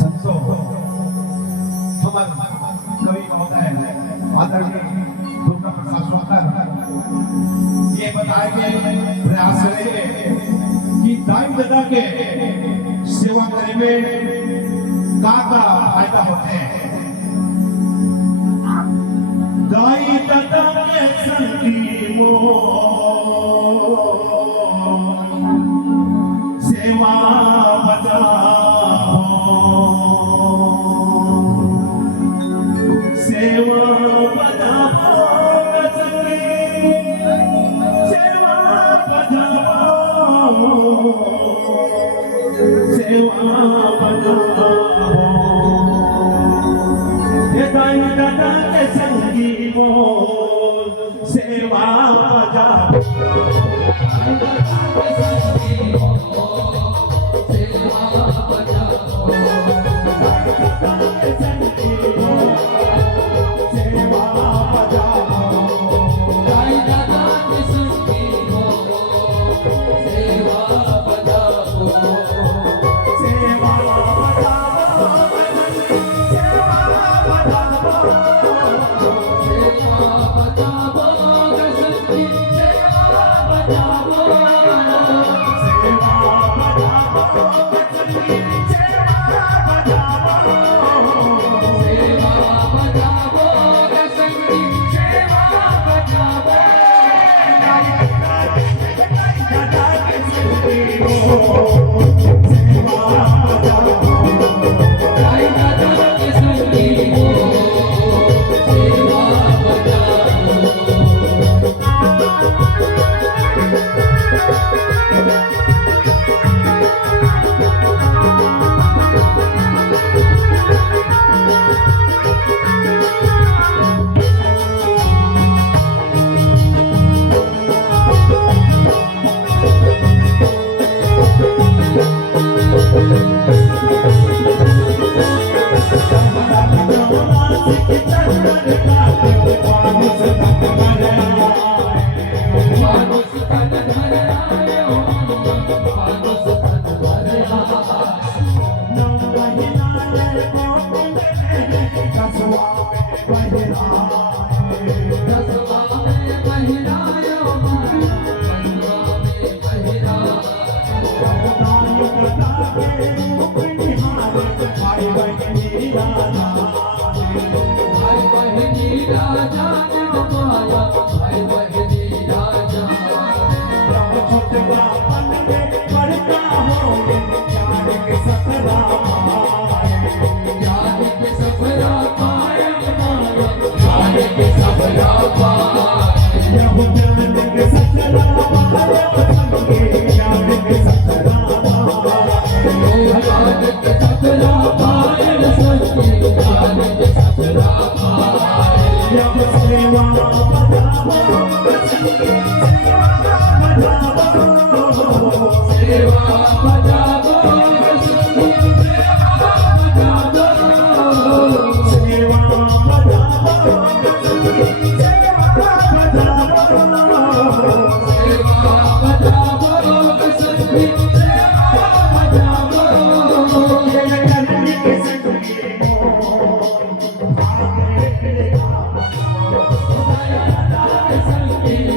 संतो हमारे कवि महोदय आदरणीय दुर्गा प्रसाद स्वागत ये बताएंगे प्रयास करेंगे कि दाई दादा के सेवा करने में का फायदा होते हैं। दाई दादा के संगी सेवा बजाओ, सेवा बजाओ, सेवा बजाओ, सेवा बजाओ। ये दाई दादा के संगी सेवा बजाओ।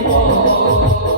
Oh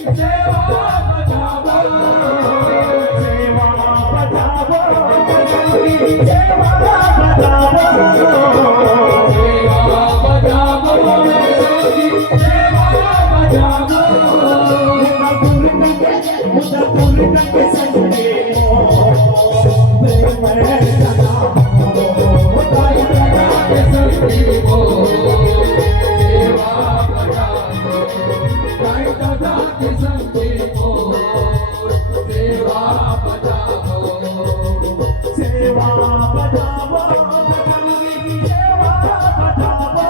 सेवा बजावो सेवा बजावो बजरंगी सेवा बजावो सेवा बजावो बजरंगी सेवा बजावो मुद्दापुर के संगे मैं सदा ताई दादा के संगी हो सेवा बजावो ताई दादा के संगी हो सेवा बजावो सेवा बजावो बजरंगी सेवा बजावो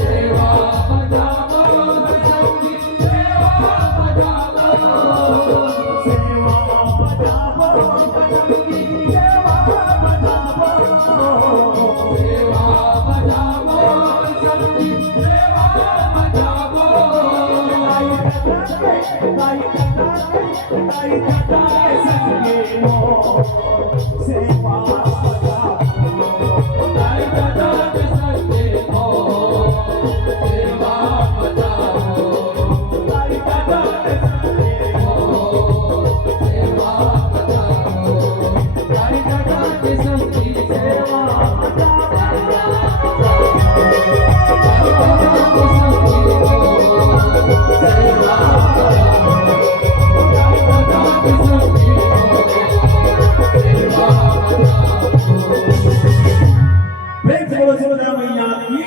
सेवा बजावो बजरंगी सेवा बजावो सेवा बजावो बजरंगी सेवा बजावो सेवा बजावो बजरंगी सेवा बजावो ताई दादा के संगे सेवा बजावो ताई दादा के संगे हो सेवा बजावो ताई दादा के संगे सेवा बजावो ताई दादा के संगी सेवा ताई दादा के संगी हो सेवा बजावो ताई दादा के संगी हो सेवा बजावो प्रेम से बोलो सुभद्रा मैया की